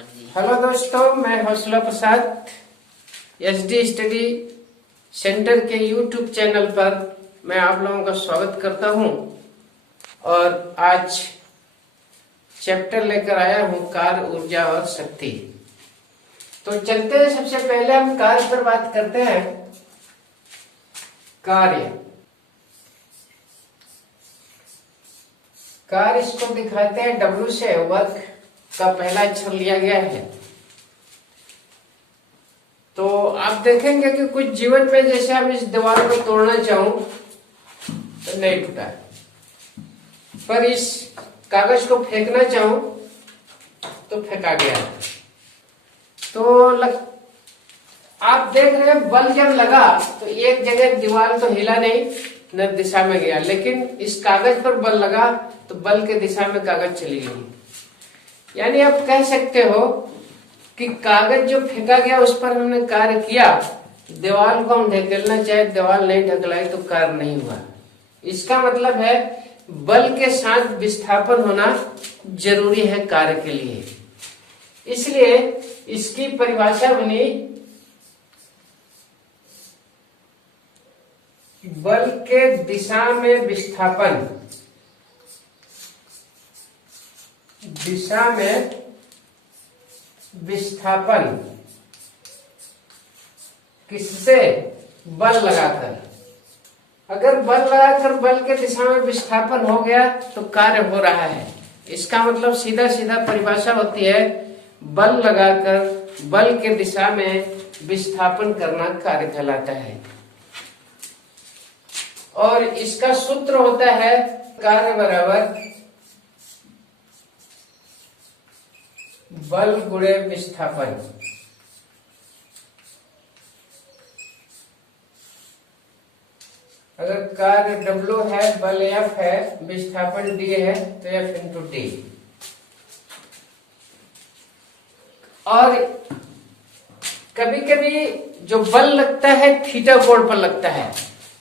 Hello दोस्तों, मैं हौसला प्रसाद एसडी स्टडी सेंटर के यूट्यूब चैनल पर मैं आप लोगों का स्वागत करता हूं और आज चैप्टर लेकर आया हूं कार्य, ऊर्जा और शक्ति। तो चलते हैं, सबसे पहले हम कार्य पर बात करते हैं। कार्य इसको दिखाते हैं W से, वर्क का पहला अक्षर लिया गया है। तो आप देखेंगे कि कुछ जीवन में जैसे हम इस दीवार को तोड़ना चाहूं तो नहीं टूटा, पर इस कागज को फेंकना चाहूं तो फेंका गया। तो आप देख रहे हैं, बल जब लगा तो एक जगह दीवार तो हिला नहीं, न दिशा में गया, लेकिन इस कागज पर बल लगा तो बल के दिशा में कागज चली गई। यानी आप कह सकते हो कि कागज जो फेंका गया उस पर हमने कार्य किया, दीवार को हम ढकेलना चाहे, दीवार नहीं ढकलाई तो कार्य नहीं हुआ। इसका मतलब है बल के साथ विस्थापन होना जरूरी है कार्य के लिए। इसलिए इसकी परिभाषा बनी बल के दिशा में विस्थापन, दिशा में विस्थापन किससे? बल लगाकर। अगर बल लगाकर बल के दिशा में विस्थापन हो गया तो कार्य हो रहा है। इसका मतलब सीधा सीधा परिभाषा होती है बल लगाकर बल के दिशा में विस्थापन करना कार्य कहलाता है। और इसका सूत्र होता है कार्य बराबर बल गुणे विस्थापन। अगर कार्य W है, बल F है, विस्थापन D है तो F इंटू D। और कभी कभी जो बल लगता है थीटा कोण पर लगता है,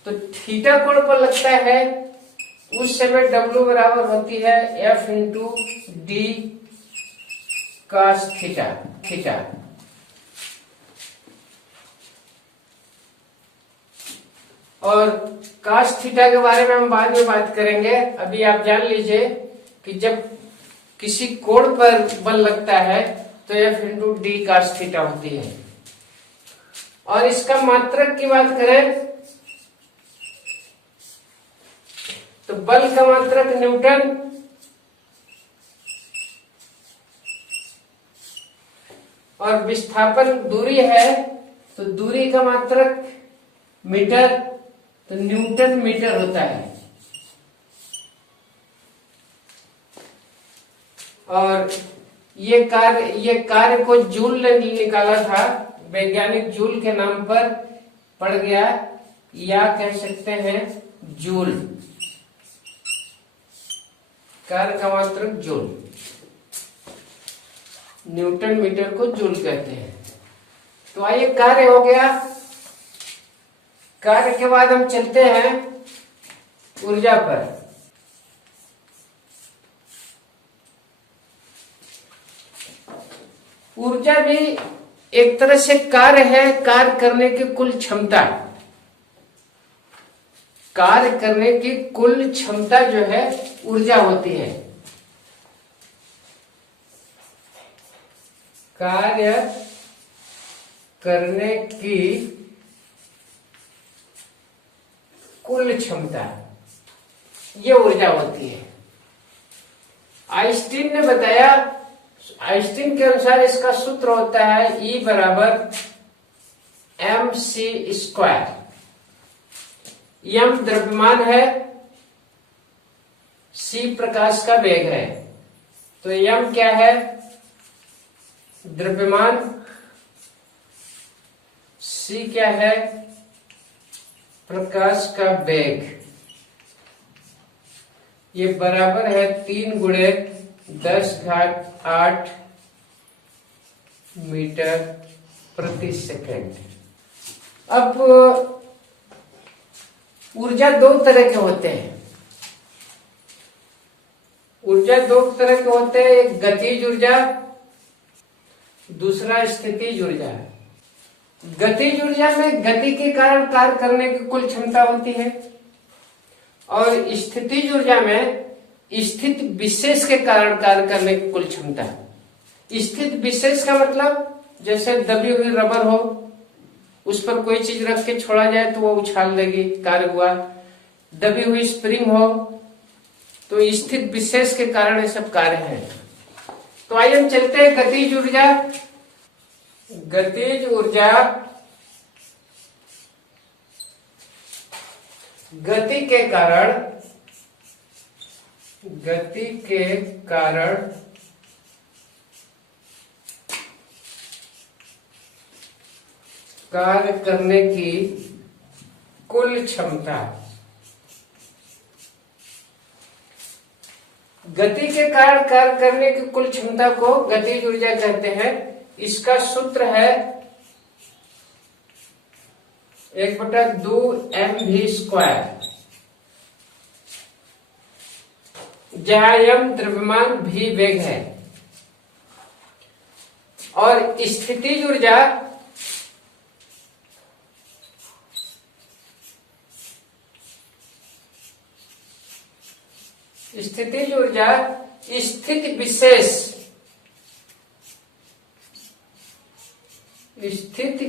तो थीटा कोण पर लगता है उस समय W बराबर होती है F into D cos theta. और cos थीटा के बारे में हम बाद में बात करेंगे। अभी आप जान लीजिए कि जब किसी कोण पर बल लगता है तो F into D cos theta होती है। और इसका मात्रक की बात करें तो बल का मात्रक न्यूटन, और विस्थापन दूरी है तो दूरी का मात्रक मीटर, तो न्यूटन मीटर होता है। और ये कार्य को जूल ने निकाला था, वैज्ञानिक जूल के नाम पर पड़ गया, या कह सकते हैं जूल। कार्य का मात्रक जूल, न्यूटन मीटर को जूल कहते हैं। तो आइए, कार्य हो गया। कार्य के बाद हम चलते हैं ऊर्जा पर। ऊर्जा भी एक तरह से कार्य है, कार्य करने की कुल क्षमता। कार्य करने की कुल क्षमता जो है ऊर्जा होती है। कार्य करने की कुल क्षमता, ये ऊर्जा होती है। आइंस्टीन ने बताया, आइंस्टीन के अनुसार इसका सूत्र होता है E बराबर mc²। m द्रव्यमान है, c प्रकाश का वेग है। तो m क्या है? द्रव्यमान। c क्या है? प्रकाश का वेग। ये बराबर है 3 गुणे 10⁸ मीटर प्रति सेकंड। अब ऊर्जा दो तरह के होते हैं। ऊर्जा दो तरह के होते हैं, एक गतिज ऊर्जा दूसरा स्थितिज ऊर्जा है। गतिज ऊर्जा में गति के कारण कार्य करने की कुल क्षमता होती है, और स्थितिज ऊर्जा में स्थिति विशेष के कारण कार्य करने की कुल क्षमता है। स्थिति विशेष का मतलब जैसे दबी हुई रबर हो, उस पर कोई चीज रख के छोड़ा जाए तो वो उछाल देगी, कार्य हुआ। दबी हुई स्प्रिंग हो तो स्थिति विशेष के कारण ये सब कार्य है। तो आइए हम चलते हैं गतिज ऊर्जा। गतिज ऊर्जा गति के कारण कार्य करने की कुल क्षमता। गति के कारण कार्य करने की कुल क्षमता को गतिज ऊर्जा कहते हैं। इसका सूत्र है 1/2mv², जहां m द्रव्यमान v वेग है। और स्थितिज ऊर्जा स्थिति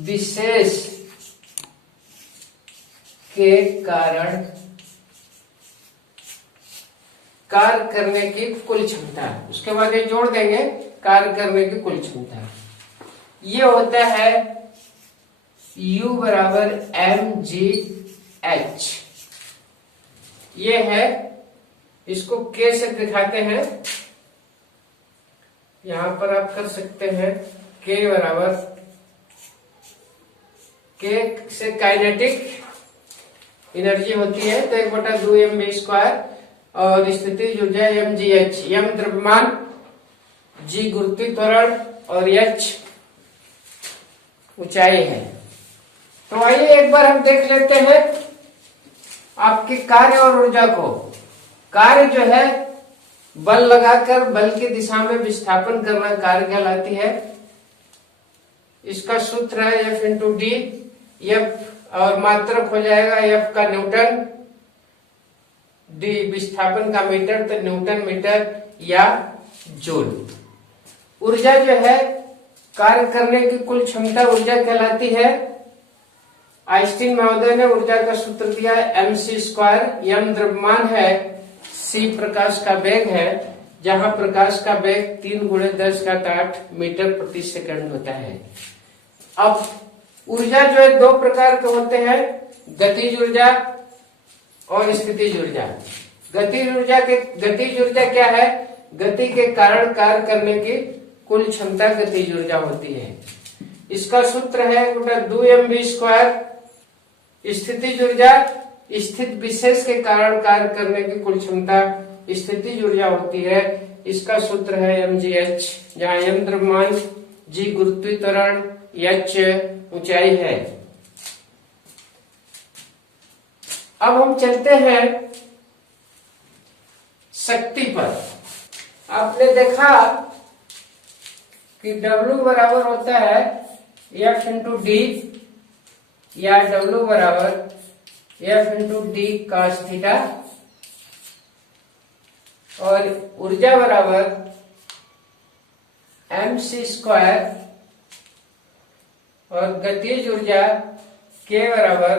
विशेष के कारण कार्य करने की कुल क्षमता। उसके बाद ये जोड़ देंगे कार्य करने की कुल क्षमता। ये होता है U = mgh। ये है, इसको K से दिखाते हैं। यहां पर आप कर सकते हैं K से काइनेटिक एनर्जी होती है, तो 1/2mv², और स्थितिज ऊर्जा mgh। m द्रव्यमान, g गुरुत्वीय त्वरण और h ऊंचाई है। तो आइए एक बार हम देख लेते हैं आपके कार्य और ऊर्जा को। कार्य जो है बल लगाकर बल की दिशा में विस्थापन करना कार्य कहलाती है। इसका सूत्र है F×d। F और मात्रक हो जाएगा F का न्यूटन, d विस्थापन का मीटर, तो न्यूटन मीटर या जूल। ऊर्जा जो है कार्य करने की कुल क्षमता ऊर्जा कहलाती है। आइंस्टीन महोदय ने ऊर्जा का सूत्र दिया mc²। m द्रव्यमान है, c प्रकाश का वेग है, जहां प्रकाश का वेग 3×10⁸ मीटर प्रति सेकंड होता है। अब ऊर्जा जो है दो प्रकार के होते हैं, गतिज ऊर्जा और स्थितिज ऊर्जा। गतिज ऊर्जा क्या है? गति के कारण कार्य करने की कुल क्षमता गतिज ऊर्जा होती है। इसका सूत्र है 1/2mv²। स्थितिज ऊर्जा स्थिति विशेष के कारण कार्य करने की कुल क्षमता स्थितिज ऊर्जा होती है। इसका सूत्र है mgh, जहां m द्रव्यमान, g गुरुत्वीय त्वरण, h ऊंचाई है। अब हम चलते हैं शक्ति पर। आपने देखा कि W बराबर होता है F×d, या W बराबर F×d cos थीटा, और ऊर्जा बराबर mc², और गतिज ऊर्जा K बराबर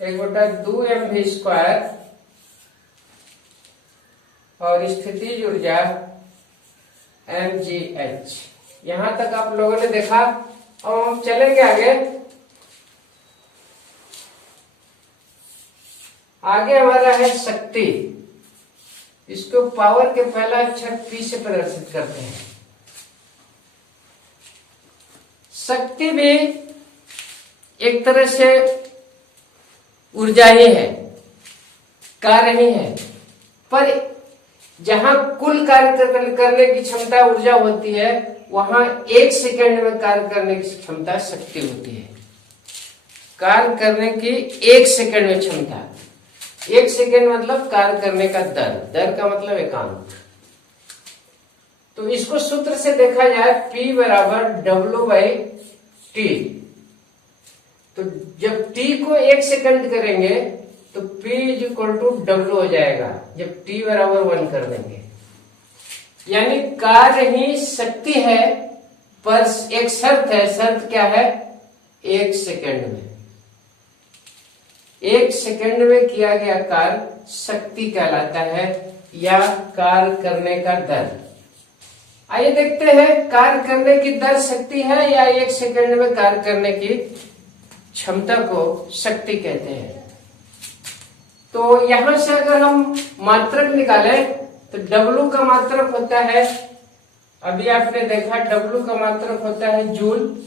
1/2mv², और स्थितिज ऊर्जा mgh। यहां तक आप लोगों ने देखा। अब हम चलेंगे आगे। आगे हमारा है शक्ति। इसको पावर के पहला अक्षर P से प्रदर्शित करते हैं। शक्ति भी एक तरह से ऊर्जा ही है, कार्य ही है, पर जहां कुल कार्य करने की क्षमता ऊर्जा होती है, वहां 1 सेकंड में कार्य करने की क्षमता शक्ति होती है। कार्य करने की 1 सेकंड में क्षमता। 1 सेकंड मतलब कार्य करने का दर, दर का मतलब एकांक। तो इसको सूत्र से देखा जाए P बराबर W/T। तो जब T को 1 सेकंड करेंगे तो P = W हो जाएगा जब T बराबर 1 कर देंगे। यानी कार्य ही शक्ति है, पर एक शर्त है। शर्त क्या है? 1 सेकंड में। 1 सेकंड में किया गया कार्य शक्ति कहलाता है, या कार्य करने का दर। आइए देखते हैं कार्य करने की दर शक्ति है या 1 सेकंड में कार्य करने की क्षमता को शक्ति कहते हैं। तो यहां से अगर हम मात्रक निकालें तो W का मात्रक होता है, अभी आपने देखा W का मात्रक होता है जूल,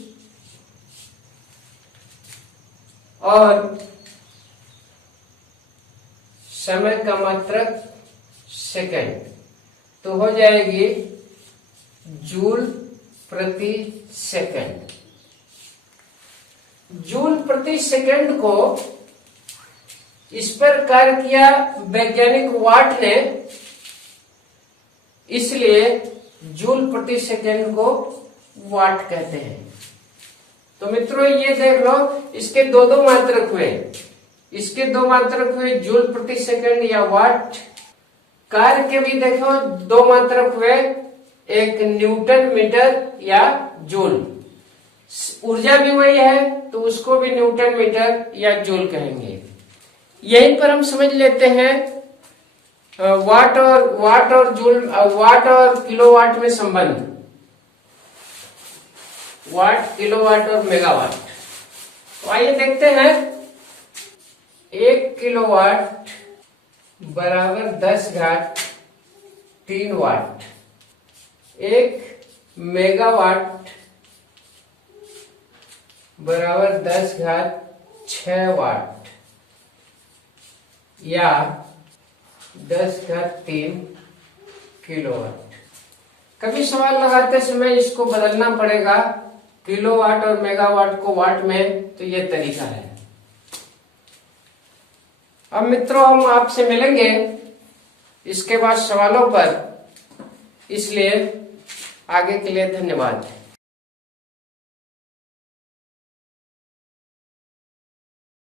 और समय का मात्रक सेकंड। तो हो जाएगी जूल प्रति सेकंड। जूल प्रति सेकंड को इस पर कार्य किया वैज्ञानिक वाट ने, इसलिए जूल प्रति सेकंड को वाट कहते हैं। तो मित्रों ये देख लो, इसके दो मात्रक हुए, इसके 2 मात्रक हुए, जूल प्रति सेकंड या वाट। कार्य के भी देखो 2 मात्रक हुए, एक न्यूटन मीटर या जूल। ऊर्जा भी वही है तो उसको भी न्यूटन मीटर या जूल कहेंगे। यहीं पर हम समझ लेते हैं वाट और जूल, वाट और किलोवाट में संबंध, वाट, किलोवाट और मेगावाट। तो आइए देखते हैं। 1 किलोवाट बराबर 10⁻³ वाट। 1 मेगावाट बराबर 10⁻6 वाट या 10⁻³ किलोवाट। कभी सवाल लगाते समय इसको बदलना पड़ेगा, किलोवाट और मेगावाट को वाट में, तो ये तरीका है। अब मित्रों हम आपसे मिलेंगे इसके बाद सवालों पर, इसलिए आगे के लिए धन्यवाद।